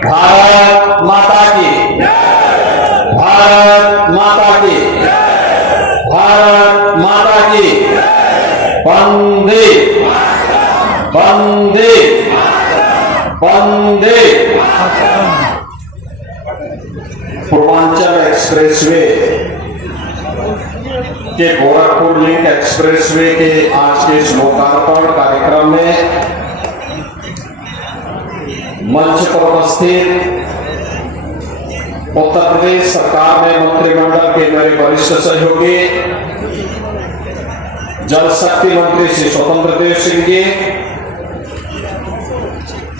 भारत माता की, भारत माता की, भारत माता की। वंदे वंदे वंदे। पूर्वांचल एक्सप्रेसवे के गोरखपुर लिंक एक्सप्रेसवे के आज के इस लोकार्पण कार्यक्रम में मंच पर उपस्थित उत्तर प्रदेश सरकार में मंत्रिमंडल के मेरे वरिष्ठ सहयोगी जल शक्ति मंत्री श्री स्वतंत्र देव सिंह जी,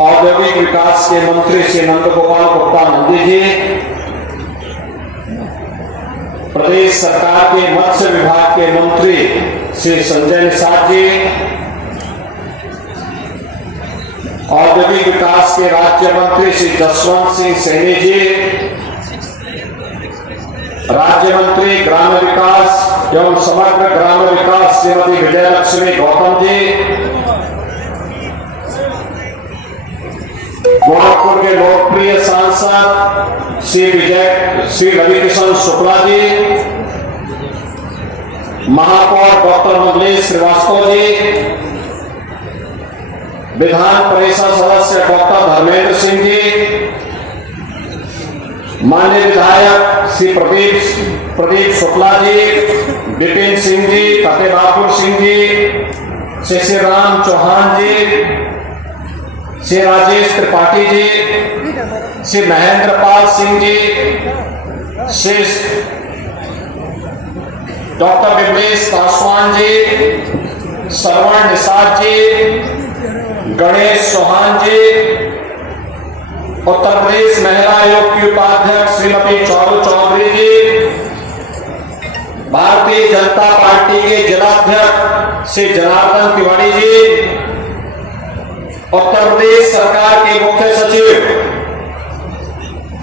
औद्योगिक विकास के मंत्री श्री नंद गोपाल गुप्ता नंदी जी, प्रदेश सरकार के मत्स्य विभाग के मंत्री श्री संजय निषाद जी, औद्योगिक विकास के राज्य मंत्री श्री जसवंत सिंह सैनी जी, राज्य मंत्री ग्राम्य विकास एवं समग्र ग्राम्य विकास श्रीमती विजयलक्ष्मी गौतम जी, गोरखपुर के लोकप्रिय सांसद श्री रविकिशन शुक्ला जी, महापौर डॉक्टर मंगलेश श्रीवास्तव जी, विधान परिषद सदस्य डॉक्टर धर्मेंद्र सिंह जी, माननीय विधायक श्री प्रदीप शुक्ला जी, विपिन सिंह जी, फतेहबापुर सिंह जी, श्री राम चौहान जी, श्री राजेश त्रिपाठी जी, श्री महेंद्र पाल सिंह जी, श्री डॉक्टर विमलेश पासवान जी, श्रवण निषाद जी, गणेश चौहान जी, उत्तर प्रदेश महिला आयोग की उपाध्यक्ष श्रीमती चौरू चौधरी जी, भारतीय जनता पार्टी के जिलाध्यक्ष श्री जनार्दन तिवारी जी, उत्तर प्रदेश सरकार के मुख्य सचिव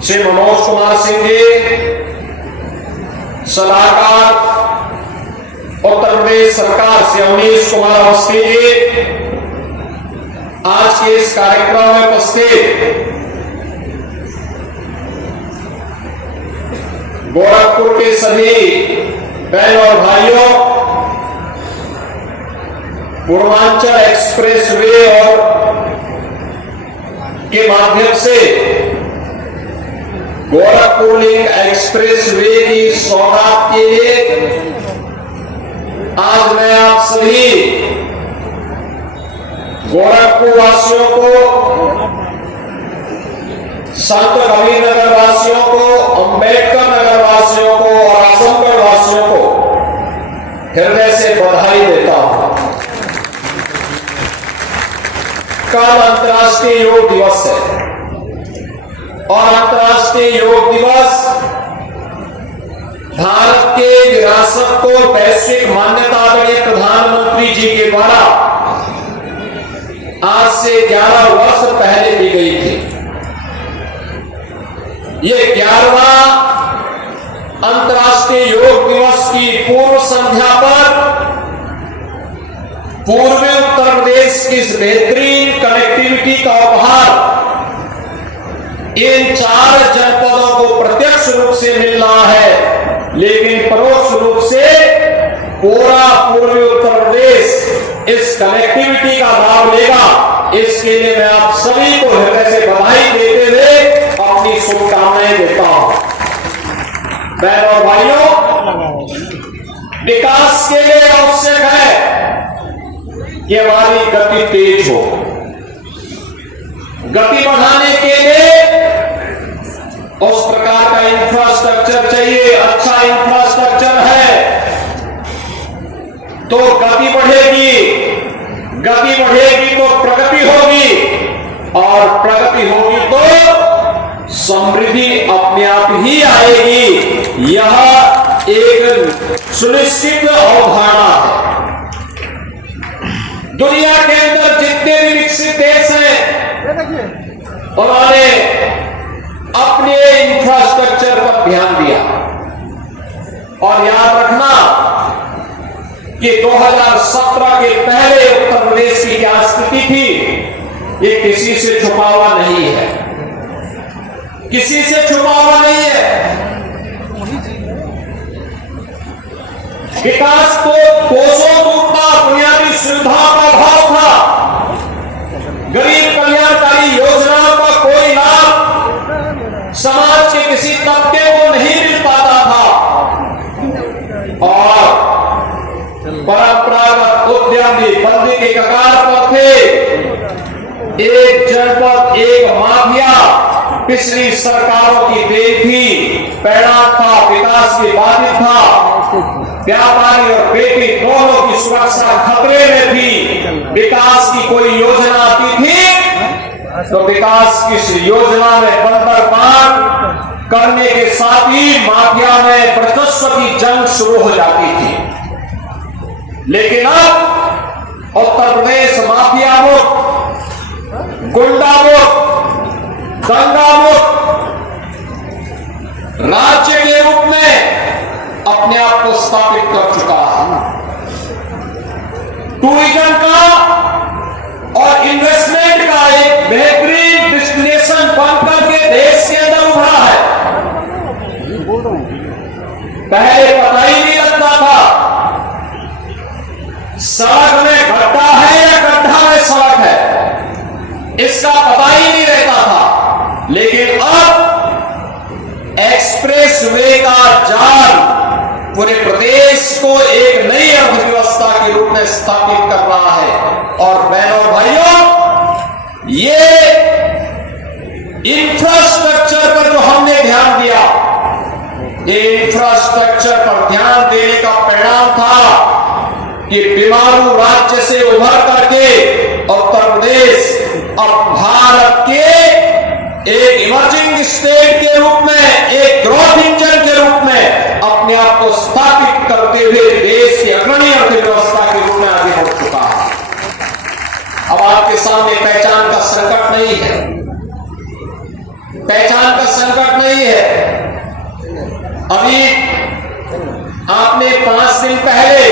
श्री मनोज कुमार सिंह जी, सलाहकार उत्तर प्रदेश सरकार श्री अवनीश कुमार अवस्थी जी, आज के इस कार्यक्रम में उपस्थित गोरखपुर के सभी बहनों और भाइयों, पूर्वांचल एक्सप्रेसवे और के माध्यम से गोरखपुर लिंक एक्सप्रेसवे की सौगात के लिए आज मैं आप सभी गोरखपुर वासियों को, संत कबीरनगर वासियों को, अंबेडकर नगर वासियों को और आजमगढ़ वासियों को हृदय से बधाई देता हूं। कल अंतर्राष्ट्रीय योग दिवस है और अंतर्राष्ट्रीय योग दिवस भारत के विरासत को वैश्विक मान्यता देने प्रधानमंत्री जी के द्वारा आज से 11 वर्ष पहले की गई थी। ये 11वां अंतर्राष्ट्रीय योग दिवस की पूर्व संध्या पर पूर्वी उत्तर प्रदेश की इस बेहतरीन कनेक्टिविटी का उपहार इन 4 जनपदों को प्रत्यक्ष रूप से मिल रहा है, लेकिन परोक्ष रूप से पूरा पूर्वी उत्तर प्रदेश इस कनेक्टिविटी का लाभ लेगा। इसके लिए मैं आप सभी को हृदय से बधाई देते हुए अपनी शुभकामनाएं देता हूं। बहनों और भाइयों, विकास के लिए आवश्यक है कि हमारी गति तेज हो। गति बढ़ाने के लिए उस प्रकार का इंफ्रास्ट्रक्चर चाहिए। अच्छा इंफ्रास्ट्रक्चर है तो गति बढ़ेगी, गति बढ़ेगी तो प्रगति होगी और प्रगति होगी तो समृद्धि अपने आप ही आएगी। यह एक सुनिश्चित अवधारणा है। दुनिया के अंदर जितने भी विकसित देश हैं उन्होंने अपने इंफ्रास्ट्रक्चर पर ध्यान दिया। और याद रखना कि 2017 के पहले उत्तर प्रदेश की क्या स्थिति थी, ये किसी से छुपा हुआ नहीं है। किसी से छुपा हुआ नहीं है। विकास को कोसों दूर था, बुनियादी सुविधाओं का अभाव था, गरीब कल्याणकारी योजनाओं का कोई लाभ समाज के किसी तबके को नहीं मिल पाता था और परंपरागत उद्यम भी बंदी के कगार पर थे। एक जनपद एक माफिया पिछली सरकारों की देन थी, परिणाम था विकास की बाधित था, व्यापारी और बेटी दोनों की सुरक्षा खतरे में थी। विकास की कोई योजना आती थी तो विकास की योजना में बंदरबान करने के साथ ही माफिया में वर्चस्व की जंग शुरू हो जाती थी। लेकिन अब उत्तर प्रदेश माफिया मुक्त, गुंडा मुक्त, दंगा मुक्त राज्य के रूप में अपने आप को स्थापित कर चुका है। टूरिज्म का और इन्वेस्टमेंट का एक बेहतरीन डेस्टिनेशन बनकर के देश के अंदर उभरा है। पहले पता ही नहीं लगता था सड़क में गड्ढा है या गड्ढा में सड़क है, इसका पता ही नहीं रहता था। लेकिन अब एक्सप्रेस वे का जाल पूरे प्रदेश को एक नई अर्थव्यवस्था के रूप में स्थापित कर रहा है। और बहनों और भाइयों, ये इंफ्रास्ट्रक्चर पर जो हमने ध्यान दिया, ये इंफ्रास्ट्रक्चर पर ध्यान देने का परिणाम था कि बीमारू राज्य से उभर करके उत्तर प्रदेश अब भारत के एक इमर्जिंग स्टेट के रूप में, एक ग्रोथ इंजन के रूप में अपने आप को स्थापित करते हुए देश की अग्रणी अर्थव्यवस्था के रूप में आगे बढ़ चुका है। अब आपके सामने पहचान का संकट नहीं है, पहचान का संकट नहीं है। अभी आपने 5 दिन पहले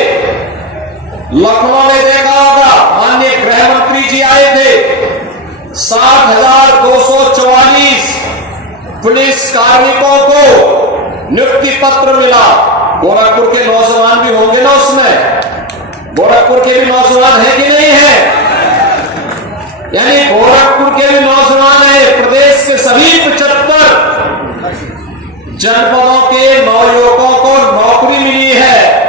लखनऊ में देखा होगा, माननीय गृह मंत्री जी आए थे, 60,244 पुलिस कार्मिकों को नियुक्ति पत्र मिला। गोरखपुर के नौजवान भी होंगे ना उसमें, गोरखपुर के भी नौजवान हैं कि नहीं है? यानी गोरखपुर के भी नौजवान हैं। प्रदेश के सभी 75 जनपदों के नवयुवकों को नौकरी मिली है।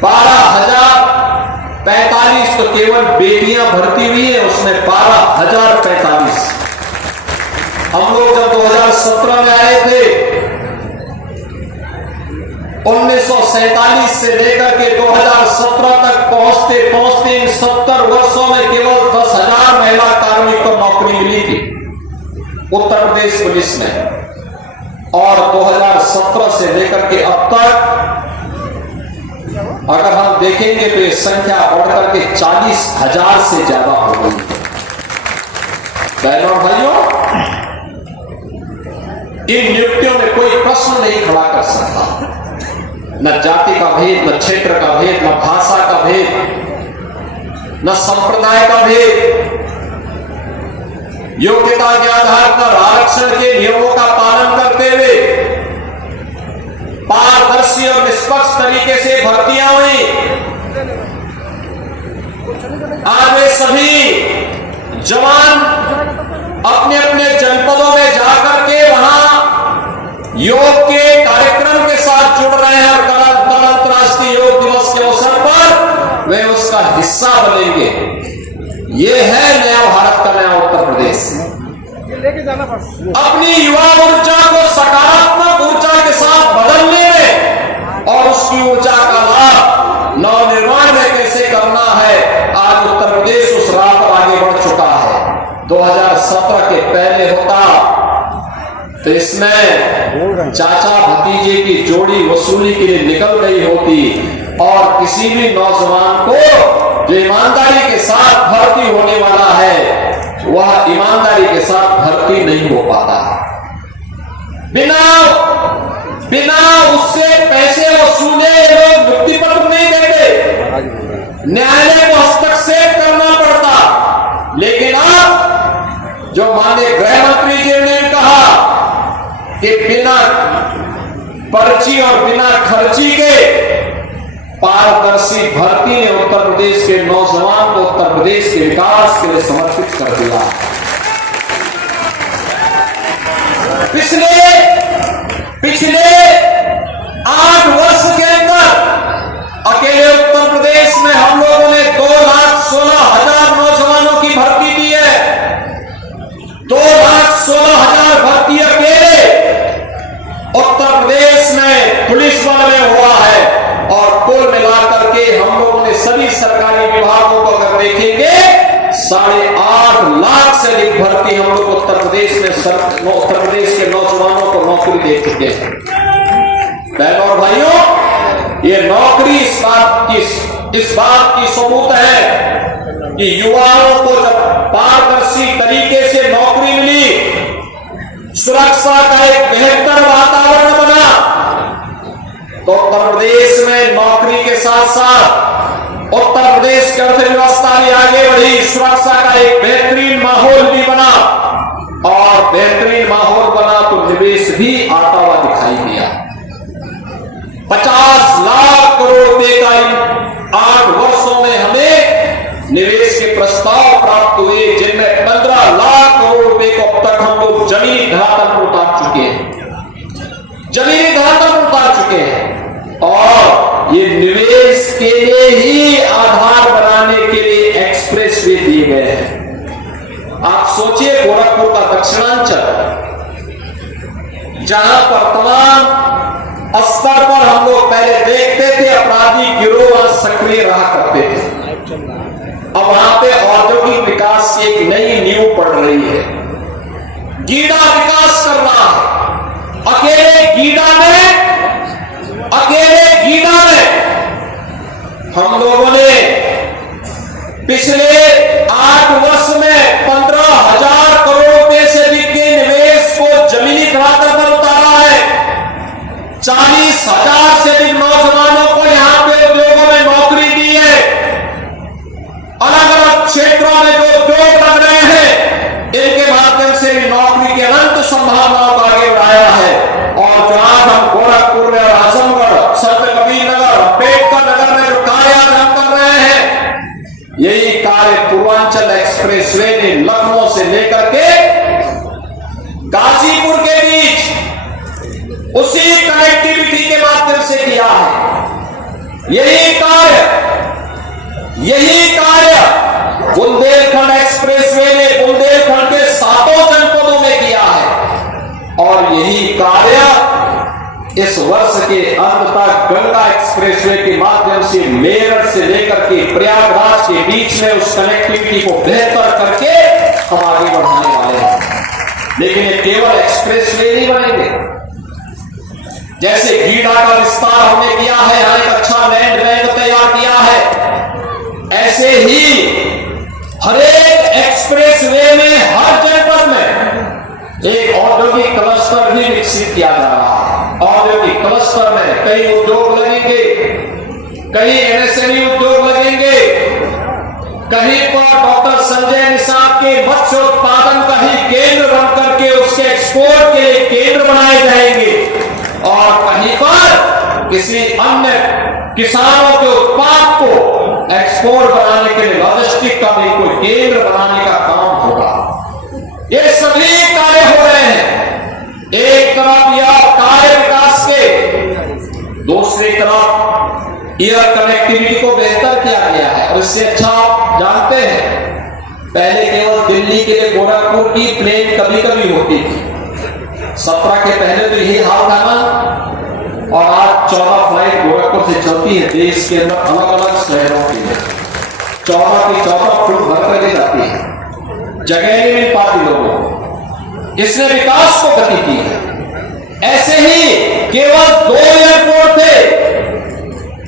12,045 तो केवल बेटियां भर्ती हुई है, उसमें 12,045। हम लोग जब 2017 में आए थे, 1947 से लेकर के 2017 तक पहुंचते पहुंचते इन 70 वर्षों में केवल 10,000 महिला कार्मिक को नौकरी मिली थी उत्तर प्रदेश पुलिस में। और 2017 से लेकर के अब तक अगर हम देखेंगे तो ये संख्या बढ़कर के 40,000 से ज्यादा हो गई। बहनों और भाइयों, इन नियुक्तियों में कोई प्रश्न नहीं खड़ा कर सकता, न जाति का भेद, न क्षेत्र का भेद, न भाषा का भेद, न संप्रदाय का भेद। योग्यता के आधार पर आरक्षण के नियमों का पालन करते हुए पारदर्शी और निष्पक्ष तरीके से भर्तियां हुई। आज वे सभी जवान अपने अपने जनपदों में जाकर के वहां योग के कार्यक्रम के साथ जुड़ रहे हैं और कल अंतर्राष्ट्रीय योग दिवस के अवसर पर वे उसका हिस्सा बनेंगे। ये है नया भारत का नया उत्तर प्रदेश। अपनी युवा ऊर्जा को सकारात्मक ऊर्जा के साथ बदलने में और उसकी ऊर्जा का लाभ नवनिर्माण में कैसे करना है, आज उत्तर प्रदेश उस राह पर आगे बढ़ चुका है। 2017 के पहले होता तो इसमें चाचा भतीजे की जोड़ी वसूली के लिए निकल गई होती और किसी भी नौजवान को जो ईमानदारी के साथ भर्ती होने वाला है वह ईमानदारी के साथ भर्ती नहीं हो पाता। बिना उससे पैसे वसूले लोग नियुक्ति पत्र नहीं देते, न्यायालय को हस्तक्षेप करना पड़ता। लेकिन अब जो माननीय गृह मंत्री जी ने कहा कि बिना पर्ची और बिना खर्ची के पारदर्शी भर्ती ने उत्तर प्रदेश के नौजवान को उत्तर प्रदेश के विकास के लिए समर्पित कर दिया। पिछले 8 वर्ष के अंदर अकेले उत्तर प्रदेश में हम लोगों ने 2,16,000 नौजवानों की भर्ती दी है। 2,16,000 भर्ती अकेले उत्तर प्रदेश में पुलिस बल में हुआ है। और कुल मिलाकर के हम लोगों ने सभी सरकारी विभागों को अगर देखेंगे 8.5 लाख से अधिक भर्ती हम लोग उत्तर प्रदेश में उत्तर प्रदेश के नौजवानों को नौकरी दे चुके हैं। बहनों और भाइयों, ये नौकरी इस बात की सबूत है कि युवाओं को जब पारदर्शी तरीके से नौकरी मिली, सुरक्षा का एक बेहतर वातावरण बना, तो उत्तर प्रदेश में नौकरी के साथ साथ उत्तर प्रदेश की अर्थव्यवस्था भी आगे बढ़ी, सुरक्षा का एक बेहतरीन माहौल भी बना। और बेहतरीन माहौल बना तो निवेश भी आता हुआ दिखाई दिया। 50 लाख करोड़ रुपए का इन 8 वर्षों में हमें निवेश के प्रस्ताव प्राप्त हुए, जिनमें 15 लाख करोड़ रुपए को अब तक हम लोग जमीनी धरातल पर उतार चुके हैं, जमीनी धरातल पर उतार चुके हैं। और ये निवेश के लिए ही आधार बनाने के लिए एक्सप्रेस वे दिए गए हैं। आप सोचिए, गोरखपुर का दक्षिणांचल, जहां पर तमाम स्तर पर हम लोग पहले देखते थे अपराधी गिरोह सक्रिय रहा करते थे, अब वहां पे औद्योगिक विकास की एक नई नींव पड़ रही है। गीडा विकास कर रहा है। अकेले गीडा में हम लोगों ने पिछले 8 वर्ष में 15,000 करोड़ रुपए से अधिक के निवेश को जमीनी धरातल पर उतारा है। 40,000 से अधिक नौजवानों को यहां पे उद्योगों में नौकरी दी है। अलग अलग क्षेत्रों में जो उद्योग लग रहे हैं, इनके माध्यम से भी नौकरी की अनंत संभावनाओं को आगे बढ़ाया है। और जो आज हम गोरखपुर में, आजमगढ़, संत कबीरनगर, अम्बेडकर नगर में जो कार्य हम कर रहे हैं, यही कार्य पूर्वांचल एक्सप्रेसवे ने लखनऊ से लेकर के गाजीपुर के बीच उसी कनेक्टिविटी के माध्यम से किया है। यही कार्य बुंदेलखंड एक्सप्रेसवे ने बुंदेलखंड के 7 जनपदों में किया है। और यही कार्य इस वर्ष के अंत तक गंगा एक्सप्रेसवे के माध्यम से मेरठ से लेकर के प्रयागराज के बीच में उस कनेक्टिविटी को बेहतर करके हम आगे बढ़ाने वाले हैं। लेकिन ये केवल एक्सप्रेसवे नहीं बनेंगे। जैसे गीडा का विस्तार हमने किया है, यहां एक अच्छा लैंड बैंक तैयार किया है, ऐसे ही हर एक एक्सप्रेसवे में हर जनपद में एक औद्योगिक क्लस्टर भी विकसित किया जा रहा है। औद्योगिक क्लस्टर में कई उद्योग लगेंगे, कई एमएसएमई उद्योग लगेंगे, कहीं पर डॉक्टर संजय निषाद के मत्स्य उत्पादन का ही केंद्र बन करके उसके एक्सपोर्ट के लिए केंद्र बनाए जाएंगे, और कहीं पर किसी अन्य किसानों के उत्पाद को एक्सपोर्ट बनाने के लिए लॉजिस्टिक का भी कोई केंद्र बनाने का काम होगा। ये सभी कार्य हो रहे हैं। एक तरफ यह कार्य विकास के, दूसरी तरफ एयर कनेक्टिविटी को बेहतर किया गया है। और इससे अच्छा आप जानते हैं, पहले केवल दिल्ली के लिए गोरखपुर की प्लेन कभी कभी होती थी। 17 के पहले तो यही हाल था ना। और आज 14 फ्लाइट गोरखपुर से चलती है देश के अंदर अलग अलग शहरों के लिए। 14 की 14 फुट भर करके जाती है, जगह नहीं मिल पाती लोगों को। इसने विकास को गति दी है। ऐसे ही केवल 2 एयरपोर्ट थे,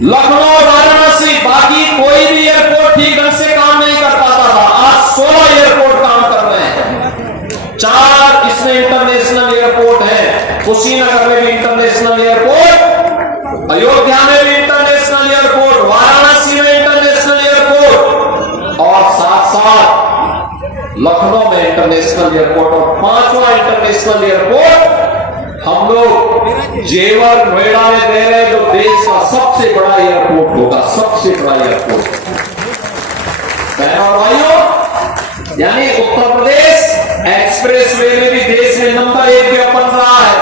लखनऊ और वाराणसी, बाकी कोई भी एयरपोर्ट ठीक ढंग से काम नहीं कर पाता था। आज 16 एयरपोर्ट काम कर रहे हैं। 4 इसमें इंटरनेशनल एयरपोर्ट है, कुशीनगर में भी इंटरनेशनल एयरपोर्ट, अयोध्या में भी इंटरनेशनल एयरपोर्ट, वाराणसी में इंटरनेशनल एयरपोर्ट, और साथ साथ लखनऊ में इंटरनेशनल एयरपोर्ट। और 5वां इंटरनेशनल एयरपोर्ट हम लोग जेवर नोएडा में दे रहे हैं, जो देश का सबसे बड़ा एयरपोर्ट होगा, सबसे बड़ा एयरपोर्ट। बहनों और भाइयों, यानी उत्तर प्रदेश एक्सप्रेस वे में भी देश में नंबर 1 पे बन रहा है,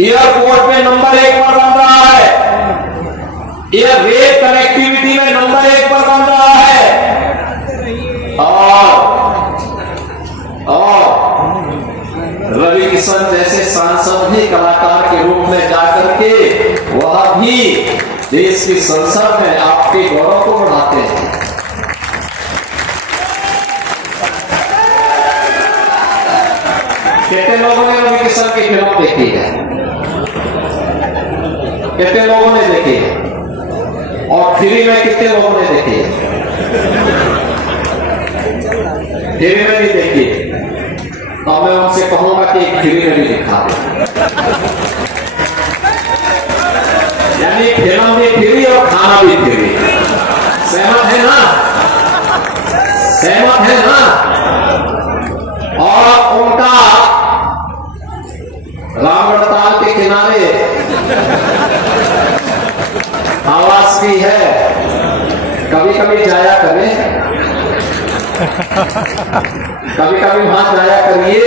एयरपोर्ट में नंबर 1 पर बन रहा है, एयर रेल कनेक्टिविटी में नंबर 1 पर बन रहा है। और रवि किशन जैसे सांसद भी कलाकार के रूप में जाकर के वह भी देश की संसद में आपके गौरव को बढ़ाते हैं। कितने लोगों ने रवि किशन की फिल्म देखी है? कितने लोगों ने देखी है? और फ्री में कितने लोगों ने देखी है? फ्री में भी देखी। तो मैं उनसे कहूंगा कि एक फ्री में भी दिखा दे, यानी फिल्म भी फ्री और खाना भी फ्री। सहमत है ना? सहमत है ना? और उनका रामगढ़ ताल के किनारे आवास भी है, कभी कभी जाया करें, कभी कभी वहां जाया करिए,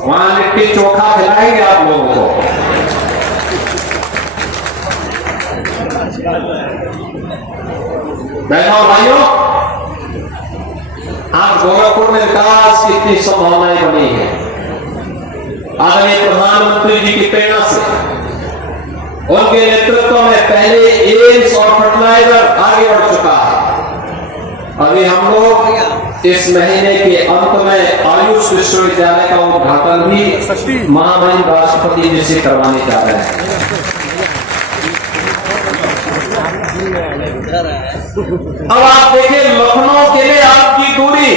वहां लिट्टी चोखा खिलाएंगे आप लोगों को। बहनों और भाइयों, आज गोरखपुर में विकास की इतनी संभावनाएं बनी है, आदरणीय प्रधानमंत्री जी की प्रेरणा से, उनके नेतृत्व में पहले एम्स और फर्टिलाइजर आगे बढ़ चुका है। अभी हम लोग इस महीने के अंत में आयुष विश्वविद्यालय का उद्घाटन भी महामहिम राष्ट्रपति जी से करवाने जा रहे हैं। अब आप देखिए, लखनऊ के लिए आपकी दूरी,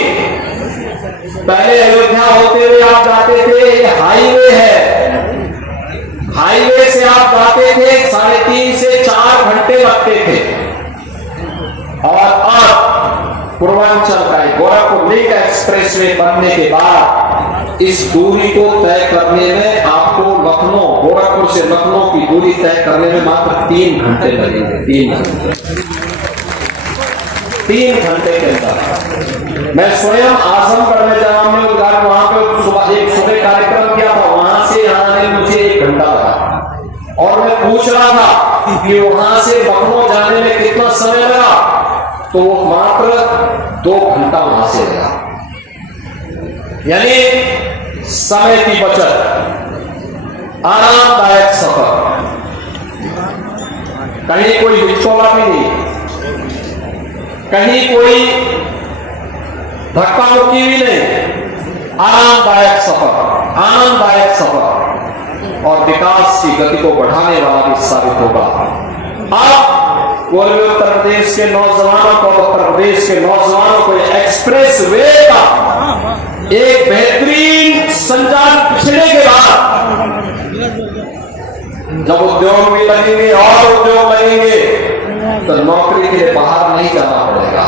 पहले अयोध्या होते हुए आप जाते थे, ये हाईवे है, हाईवे से आप जाते थे 3.5 से 4 घंटे लगते थे। और अब पूर्वांचल का गोरखपुर लिंक एक्सप्रेस वे बनने के बाद इस दूरी को तय करने में आपको लखनऊ, गोरखपुर से लखनऊ की दूरी तय करने में मात्र 3 घंटे लगेंगे। 3 घंटे के अंदर। मैं स्वयं आजमगढ़ में जब हमने उद्घाटन, वहां पे सुबह कार्यक्रम किया था, वहां से आने में मुझे 1 घंटा लगा। और मैं पूछ रहा था कि वहां से लखनऊ जाने में कितना समय लगा, तो मात्र 2 घंटा वहां से लगा। यानी समय की बचत, आरामदायक सफर, कहीं कोई विचोला भी नहीं, कहीं कोई धक्का मुक्की भी नहीं, आरामदायक सफर, आनंददायक सफर, और विकास की गति को बढ़ाने वाला भी साबित होगा। अब पूर्वी उत्तर प्रदेश के नौजवानों को, उत्तर प्रदेश के नौजवानों को एक्सप्रेस वे का एक बेहतरीन संचार पिछड़े के बाद जब उद्योग भी लगेंगे और उद्योग लगेंगे तो नौकरी के लिए बाहर नहीं जाना पड़ेगा।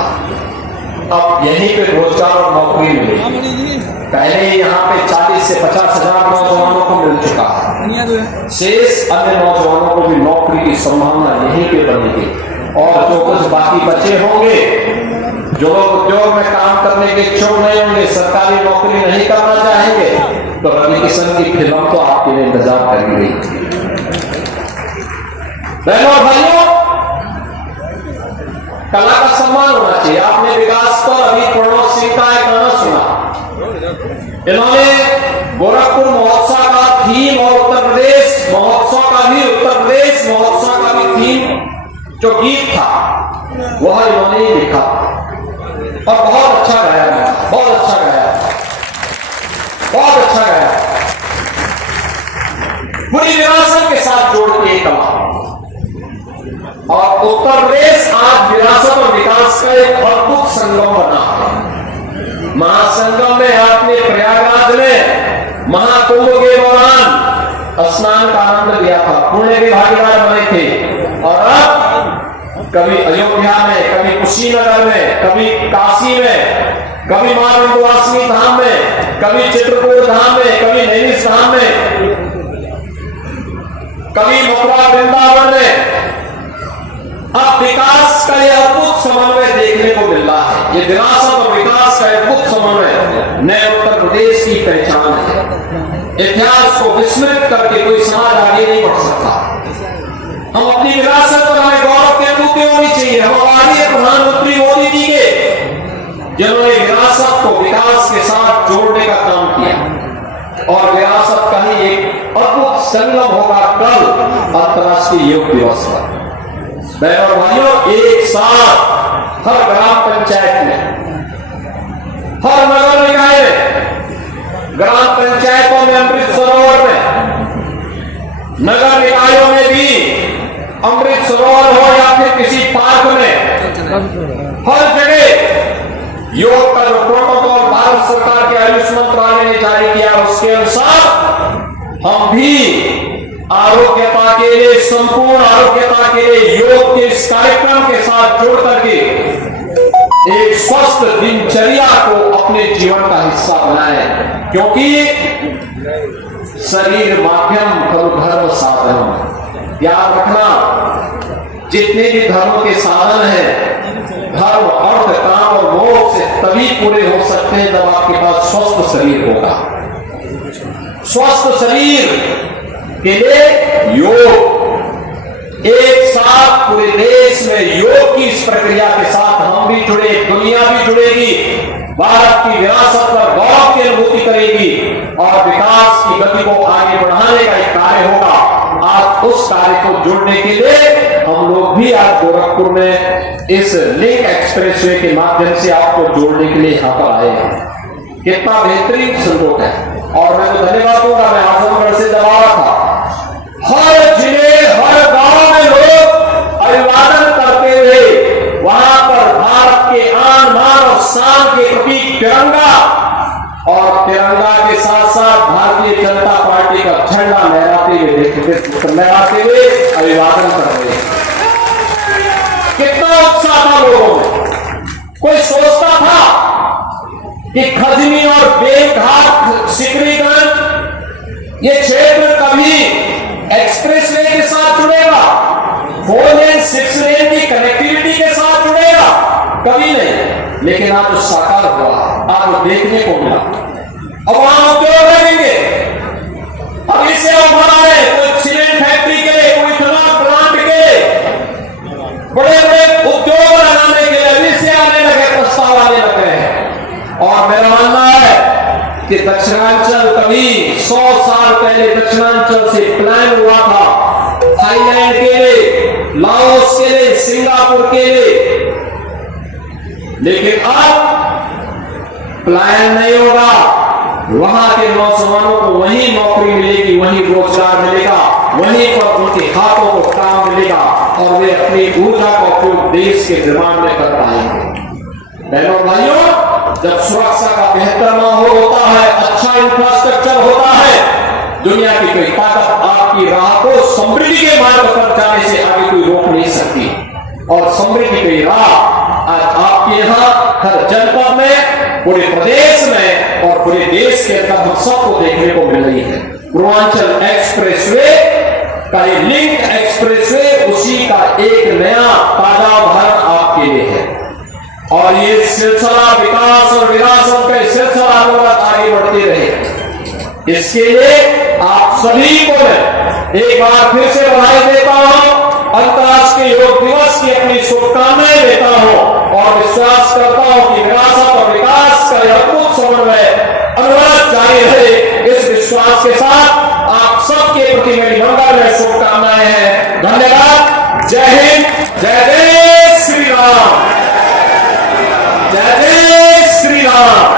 अब यहीं पे रोजगार और नौकरी मिलेगी। पहले ही यहाँ पे 40 से 50 हजार नौजवानों को मिल चुका है, शेष अन्य नौजवानों को भी नौकरी की संभावना यहीं पे बनेगी। और जो कुछ बाकी बचे होंगे, जो लोग उद्योग में काम करने के इच्छुक नहीं होंगे, सरकारी नौकरी नहीं करना चाहेंगे, तो रवि किशन की फिल्म तो आपके लिए इंतजार करेंगे। बहनों और भाइयों, कला का सम्मान होना चाहिए। आपने विकास पर अभी प्रणव सिंह का एक गाना सुना, इन्होंने गोरखपुर महोत्सव का थीम और उत्तर प्रदेश महोत्सव का भी, उत्तर प्रदेश महोत्सव का भी थीम जो गीत था वह इन्होंने ही लिखा और बहुत अच्छा गाया, बहुत अच्छा गाया, बहुत अच्छा गाया, पूरी विरासत के साथ जोड़ के कला। और उत्तर प्रदेश आज विरासत और विकास का एक अद्भुत संगम बना है। महासंगम में आपने प्रयागराज में महाकुंभ के दौरान स्नान का आनंद लिया था, पुण्य के भागीदार बने थे। और अब कभी अयोध्या में, कभी कुशीनगर में, कभी काशी में, कभी मां विंध्यवासिनी धाम में, कभी चित्रकूट धाम में, कभी नैमिष धाम में, कभी मथुरा वृंदावन में। अब विकास का यह अद्भुत समन्वय देखने को मिल रहा है। ये विरासत और विकास का अद्भुत समन्वय नए उत्तर प्रदेश की पहचान है। इतिहास को विस्मृत करके कोई समाज आगे नहीं बढ़ सकता। हम अपनी विरासत पर हमें गौरव की अनुभूति होनी चाहिए। हम हमारे प्रधानमंत्री मोदी जी के जिन्होंने विरासत को विकास के साथ जोड़ने का काम किया, और विरासत का ही एक अद्भुत संगम होगा कल अंतर्राष्ट्रीय योग दिवस पर। बहनों और भाइयों, एक साथ हर ग्राम पंचायत में, हर नगर निकाय में, ग्राम पंचायतों में अमृत सरोवर में, नगर निकायों में भी अमृत सरोवर हो या फिर किसी पार्क में, हर जगह योग का जो प्रोटोकॉल भारत सरकार के आयुष मंत्रालय ने जारी किया, उसके अनुसार हम भी आरोग्यता के लिए, संपूर्ण आरोग्यता के लिए योग के इस कार्यक्रम के साथ जोड़ करके एक स्वस्थ दिनचर्या को अपने जीवन का हिस्सा बनाएं, क्योंकि शरीर माध्यम खलु धर्म साधन। याद रखना, जितने भी धर्म के साधन हैं, धर्म, अर्थ, काम और मोक्ष से तभी पूरे हो सकते हैं जब आपके पास स्वस्थ शरीर होगा। स्वस्थ शरीर के लिए योग, एक साथ पूरे देश में योग की इस प्रक्रिया के साथ हम भी जुड़े, दुनिया भी जुड़ेगी, भारत की विरासत पर गौरव की अनुभूति करेगी और विकास की गति को आगे बढ़ाने का एक कार्य होगा। आज उस कार्य को जोड़ने के लिए हम लोग भी आज गोरखपुर में इस लिंक एक्सप्रेसवे के माध्यम से आपको जोड़ने के लिए यहाँ पर आए हैं। कितना बेहतरीन संयोग है। और मैं तो धन्यवाद दूंगा, मैं आजमगढ़ से जब आ रहा था, हर जिले, हर गांव में लोग अभिवादन करते हुए वहां पर भारत के आन बान और शान के प्रतीक तिरंगा और तिरंगा के साथ साथ भारतीय जनता पार्टी का झंडा लहराते हुए अभिवादन कर रहे हैं। कितना उत्साह था लोगों में। कोई सोचता था कि खजनी और बेलघाट, सिकरीगंज ये क्षेत्र कभी एक्सप्रेसवे के साथ जुड़ेगा, 4 लेन 6 लेन की कनेक्टिविटी के साथ जुड़ेगा, कभी नहीं। लेकिन आज जो साकार हुआ, आज देखने को मिला। अब वहां उद्योग लगेंगे, अब इसे बना रहे, कोई सीमेंट फैक्ट्री के लिए, कोई इथेनॉल प्लांट के बड़े बड़े उद्योग लगाने के लिए अभी से आने लगे, प्रस्ताव आने लग रहे हैं। और मेरा मानना है कि दक्षिणांचल कभी 100 साल पहले दक्षिणांचल से प्लान हुआ था, थाईलैंड के लिए, लाओस के लिए, सिंगापुर के लिए, लेकिन अब प्लान नहीं होगा। वहां के नौजवानों को वहीं नौकरी मिलेगी, वहीं रोजगार मिलेगा, वहीं पर उनके हाथों को काम मिलेगा और वे अपनी ऊर्जा का उपयोग देश के निर्माण में कर पाएंगे। बहनों भाइयों, जब सुरक्षा का बेहतर माहौल होता है, अच्छा इंफ्रास्ट्रक्चर होता है, दुनिया की कोई ताकत आपकी राह को समृद्धि के मार्ग पर जाने से आगे कोई रोक नहीं सकती। और समृद्धि की राह आज आपके यहाँ हर जनपद में, पूरे प्रदेश में और पूरे देश के अंदर हम सबको देखने को मिल रही है। पूर्वांचल एक्सप्रेसवे का ये लिंक एक्सप्रेसवे उसी का एक नया ताजा उदाहरण आपके लिए है। और ये सिलसिला विकास और विरासत का सिलसिला आगे बढ़ते रहे। इसके लिए आप सभी को मैं एक बार फिर से बधाई देता हूं, अंतर्राष्ट्रीय योग दिवस की अपनी शुभकामनाएं देता हूं और विश्वास करता हूं कि विरासत और विकास का यह अद्भुत समन्वय अनवरत जारी रहे। इस विश्वास के साथ आप सबके प्रति मेरी मंगलमय शुभकामनाएं हैं। धन्यवाद। जय हिंद, जय जय श्री राम, जय जय श्री राम।